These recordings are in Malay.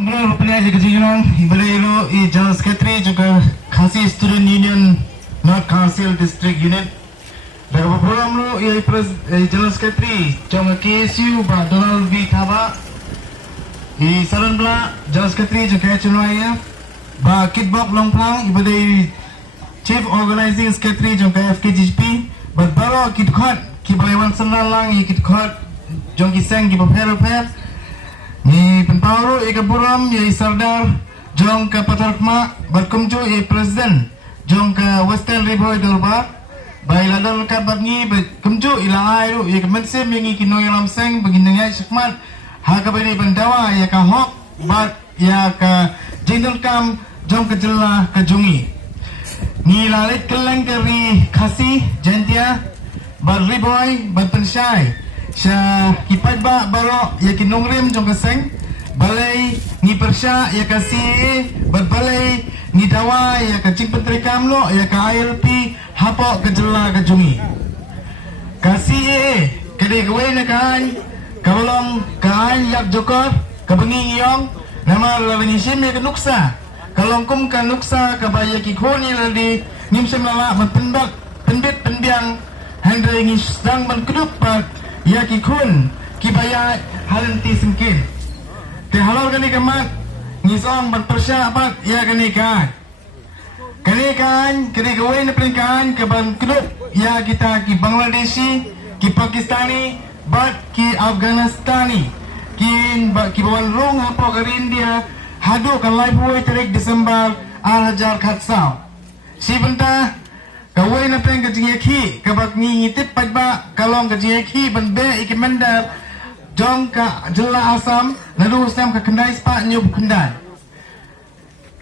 Pemberal Penyaji Kejiran Ibalero General Secretary juga Khasi Student Union North Council District Unit dan program lo ia General Secretary Jom KSU Pak Donald V Thaba i saran bela General Secretary juga Chunwaya Ba Kitbok Longplang ibadai Chief Organizing Secretary juga FKGP Berbaro Kitkot Kibalaiwan Senalang i Kitkot Jom Kiseng Kibaper ni penparu ika buram ye sardar jong ka patarkma berkumju ye presiden jong ka western riboy dorbar bai ladal ka badngi berkumju ila airu ye kemense mengi kinoy lamseng beginanya sikmat ha ka bari bandawa ye ka hok bat ya ka jindul kam jong ka jella ka jungi ni lalit keleng keri khasi jentia bar riboy bar pensyai Sya kipat ba baro ya kinongrim jong kaseng balai ni persya ya kasi balai ni dawa ya kacing pentrikam lo ya ka ILP hapo kejela kejungi kasi kede gawe na kai kabolong kai yak jokor kabengi yong nama lawinisim ya kanuksa kalong kum kanuksa kabaya kikoni ladi nimsem lala menpendak penbit penbiang hendra ingin sedang menkedup ya kikun kibaya halanti sengkin te halal kani kamat ngisong berpersya apa ya kani kan kani gawe na peringkaan kaban keduk ya kita ki Bangladeshi ki Pakistani bat ki Afghanistani ki bawan rong hapo ke India hadu kan live way tarik Desember al-hajar khatsau si bentah kawai na peng kajiyaki kabak ni ngitip pajba kalong kajiyaki banbe ikimenda jong ka jela asam nadu usam ka kendai spa nyub kendai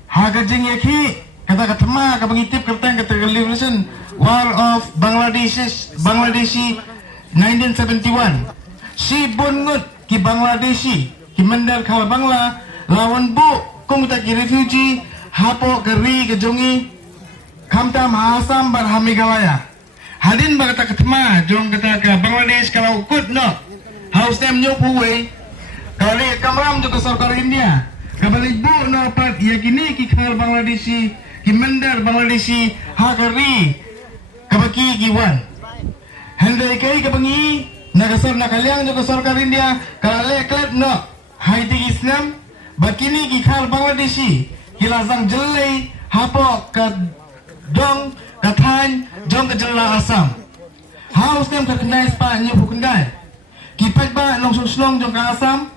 ha kajiyaki kata katama ka bangitip kerteng kata revolution war of Bangladeshi 1971 si bungut ki Bangladeshi ki mendar khal Bangla lawan bu kung ta ki refugee hapo keri kejongi Kamta Mahasam Barhamigalaya Hadin bagata ketema jong kata ke Bangladesh kalau ukut no haus tem nyop huwe kalau kamram juga sarkar India kabalik bu no pat yakini ki khal Bangladeshi ki mendar Bangladeshi hakari kabaki giwan handai kai kabangi nagasar nakaliang juga sarkar India kalau leklet no haiti Islam bakini ki khal Bangladeshi kilazang jelai hapo ka dong kathan jong kejela asam haus nem kendai spa nyu kendai kipat ba long slong jong ka asam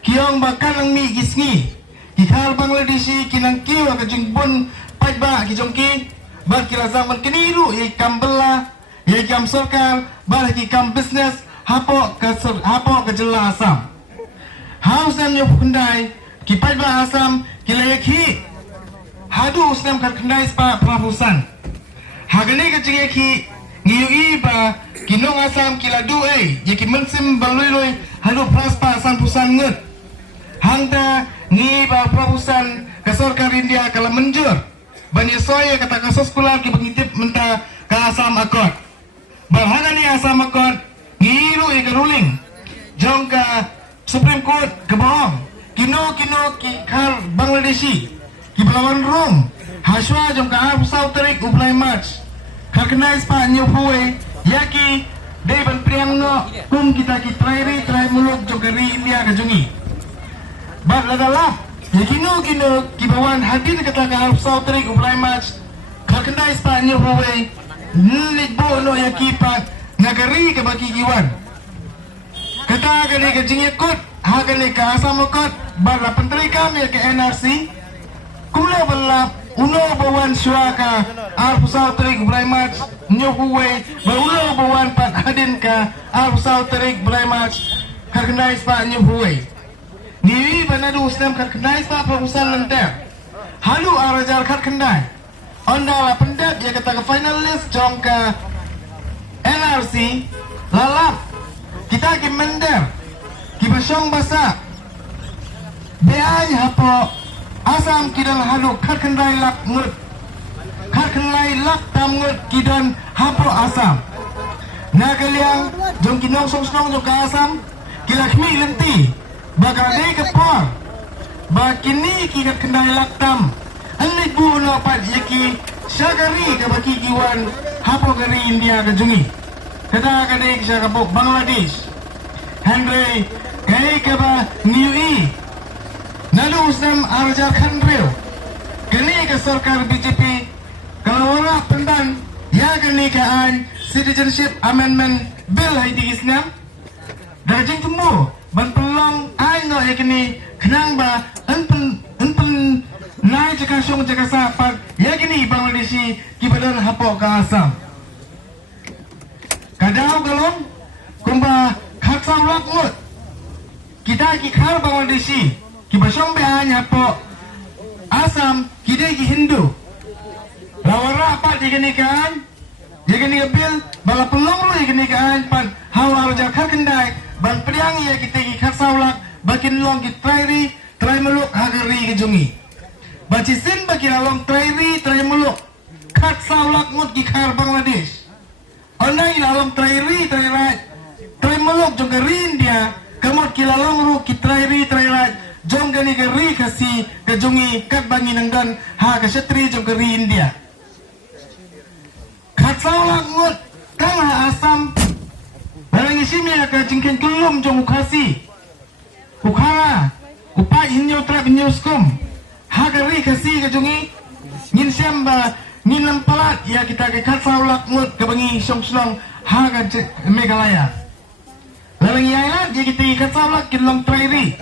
kiong bakan ang mi gisngi kihal Bangladeshi kinang kiwa ka jingbon pat ba ki jongki ba kilazang man kiniru i kambela i kam sarkar ba ki kam business hapo kejela asam haus nem nyu kendai kipat ba asam kilayaki hadu uslam kat kendai spa prapusan hagane kecing ki ngiyui ba kinong asam kiladu yaki mensim baloi hadu praspa san pusan ngut hangta ngi ba prapusan kasarkar India kala menjur bani soya kata kasos sekolah ki bangitip menta ka asam akot bahana ni asam akot ngiru ka ruling jong ka Supreme Court ke bohong kino ki khar Bangladeshi ki belawan rom haswa jong ka pusau tarik uplai march kakenai spa nyu huwe yaki dei ban priang no kum kita ki trai muluk jogeri India ka jungi bat ladala yakino ki bawan hadin kata ka pusau tarik uplai march kakenai spa nyu huwe nik bo no yaki pat nagari ka baki giwan kata kali ka jingi kot ha kali ka asam kot bat la pentri kami ke NRC Kula balap uno bawan suaka arpusau terik beraimat nyokuwe uno bawan pat hadin ka arpusau terik beraimat karkenai spa nyokuwe niwi banadu usnam karkenai spa prapusan lenter halu arajar karkenai onda la pendat ya kata ke finalist jong ka NRC lalap kita ki mender ki basyong basa beay hapo asam kidan hadu karkenai lak ngut karkenai lak tam ngut kidan hapo asam nagaliang jong kinong song jong ka asam kilakmi lenti bagade ke por Bakini ki kat kendai laktam. Anik bu no pat yaki syagari ke baki kiwan hapo gari India ke jungi. Kata kadai syagabok Bangladesh. Henry kai ke ba New E. Nalu usnam arjar khandreo. Kini ke sarkar BJP kalau orang pendan ya kini ke an Citizenship Amendment Bill hai di Islam. Darjing temu ban pelong ai no yakini kenang ba enpen nai jaka syong jaka sapat yakini Bangladeshi kibadan hapo ka Assam. Kadau galon kumba khaksam lakmut kita ki khar Bangladeshi kibasyong be an hapo Assam kidai ki Hindu. Lawara apa yakini kan yakini bil bala pelong lu yakini kan pan hawa raja khar kendai ban priang ya kita ki khaksawlak bakin long ki trai meluk hagari ke jungi baci sin baki long trai meluk khaksawlak mut ki khar Bangladesh onai long trai meluk jong ke India kamot ki long ru ki trai jong gani ke ri kasi ke jungi kat bangi nanggan ha ke setri jong ke India khaksawlak mut kang ha Assam barang isimi ka jingken tulum jong ukasi ukara upai hinyo trap hinyo skum hagari kasi ka jungi ngin syamba ngin lampalat ya kita ke khaksawlak mut ke bangi syong haga Meghalaya lalang yailat ya kita khaksawlak kilong trairi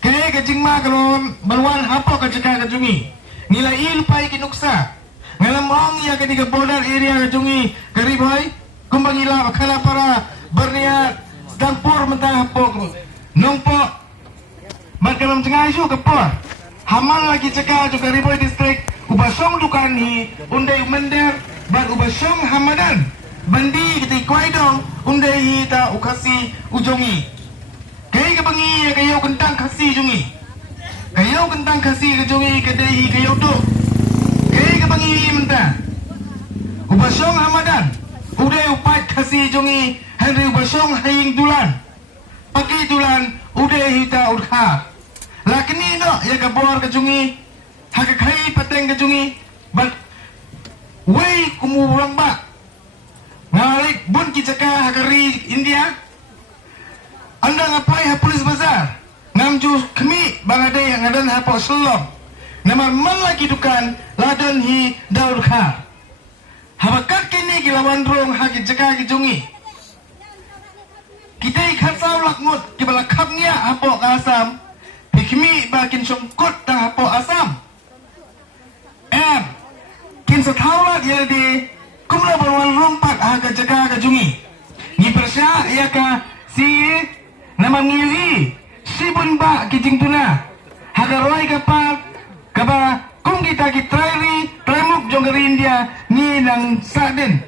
kaya ka jingma kalon balwan hapo ka jika ka jungi nila ilpai kinuksa ngalamong ya ka border area ka jungi kariboy kumbang ila bakala para berniat sedang pur mentah hapo nongpo magkalam tengah isu kapor hamal lagi cekal juga riboy distrik ubasong dukan hi undai umender ban ubasong hamadan bandi kita kuaidong undai hi ta ukasi ujongi kaya kebangi kayo kentang kasi jungi kayo kentang kasi ke jungi kedai hi kayo tu kaya kebangi mentah ubasong hamadan udai upat kasi jungi Henry ubasong haying dulan pagi dulan udai hita urha lakini no ya kabor ke jungi hakakai pateng ke jungi but wei kumurang ba ngalik bun kicaka hakari India anda ngapai ha polis bazar ngamju kemi bangadai yang adan ha po selom nama malaki dukan ladan hi daur kha habakat kini gilawan rong hagi jaka ki jungi kita khaksawlak mut kibala khapnya hapo ka Assam pikmi bakin songkot ta hapo Assam kin sathawlat yadi kumla barwan rompat haga jaka ka jungi ni persya ya ka si nama ngili sibun ba kijing tuna haga roi kapal kaba kung kita ki trairi tremuk jonggeri India ni nang sadin